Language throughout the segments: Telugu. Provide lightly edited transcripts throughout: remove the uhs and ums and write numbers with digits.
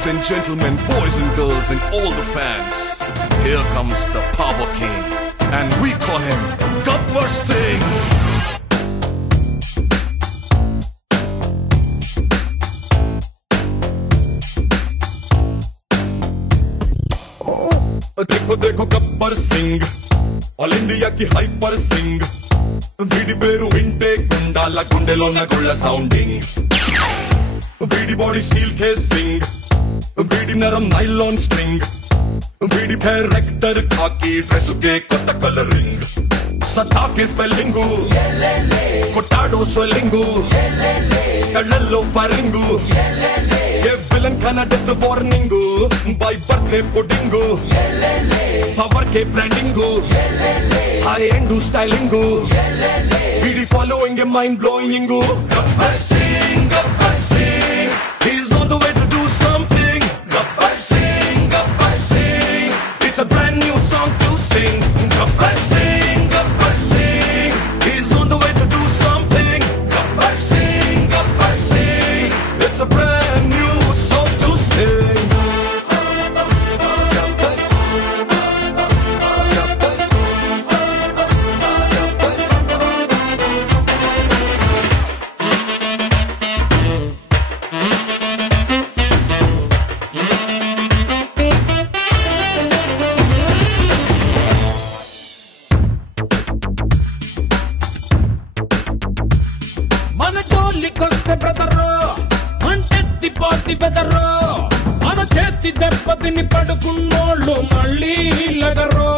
Ladies and gentlemen, boys and girls and all the fans, here comes the Power King, and we call him Gabbar Singh. देखो देखो गब्बर सिंह ऑल इंडिया की हाइपर सिंह వీడి పేరు వింటే గుండాల గుండెలోన గుళ్ళ సౌండింగ్ వీడి బాడీ స్టీల్ కేసింగ్ వీడి నరం నైలాన్ స్ట్రింగ్ వీడి క్యారెక్టర్ కాకి డ్రెస్ కే కొత్త కలరింగ్ సత్తా కే స్పెల్లింగ్ కొట్టాడో స్వెల్లింగ్ కళ్ళల్లో ఫరింగ్ ఏ విలన్ కన్నా death warning by birthday pudding power k branding high end styling we following a mind blowing Gabbar Singh he's on the way to do something Gabbar Singh it's a brand new song to sing Gabbar Singh he's on the way to do something Gabbar Singh it's a brand new song to sing దెబ్బతిని పడుకున్నోళ్ళు మళ్ళీ లగరో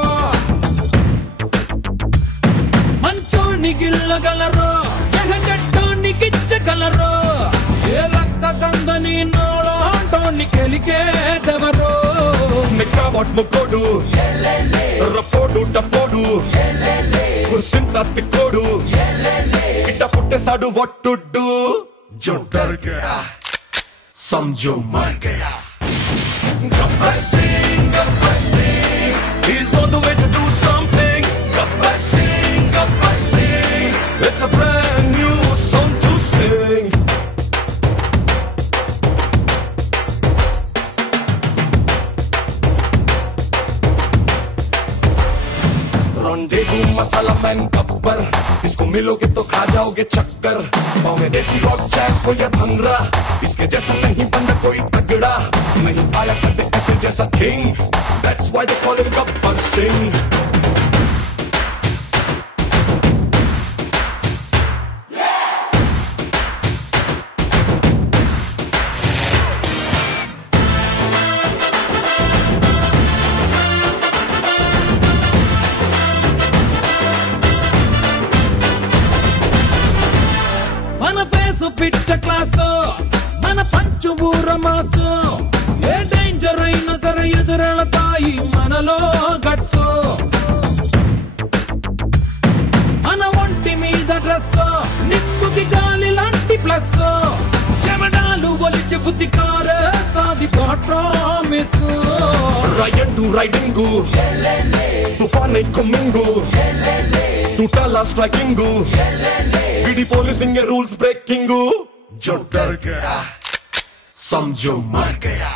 మంచోని గిల్లగలరో ఎహగట్టోని గిచ్చగలరో ఏ లక్క కందని నోడో అంటోని కెలికేదెవరో నిక్కబట్ ముక్కోడు రపోడు టపోడు కుర్సింత తిక్కోడు ఇట్ట పుట్టేసాడు వట్టుడ్డు जो डर गया समझो मर गया Gabbar Singh he's on the way to do something Gabbar Singh it's a brand new song to sing Rendezvous masala man Gabbar इसको मिलोगे तो खा जाओगे चक्कर पाँव में देसी रॉक जैज को या भंगरा इसके जैसा नहीं बंदा कोई तगड़ा नहीं आया कभी ऐसे जैसा king That's why they call him Gabbar Singh పిచ్చ క్లాసు మన పంచుబూర మాసు ఏ డేంజర్ అయినా సరే ఎదురెళతాయి మనలో గట్సు మన ఒంటి మీద డ్రెస్ నిప్పుకి గాలి లాంటి ప్లస్ చెమడాలు ఒలిచి బుద్ధి కారే కాది ప్రామిస్ రైడ్ రైడింగ్ తుఫాన్ కమింగ్ टूटाला स्ट्राइकिंग बीडी पोलिसिंग रूल्स ब्रेकिंग जो डर गया समझो मर गया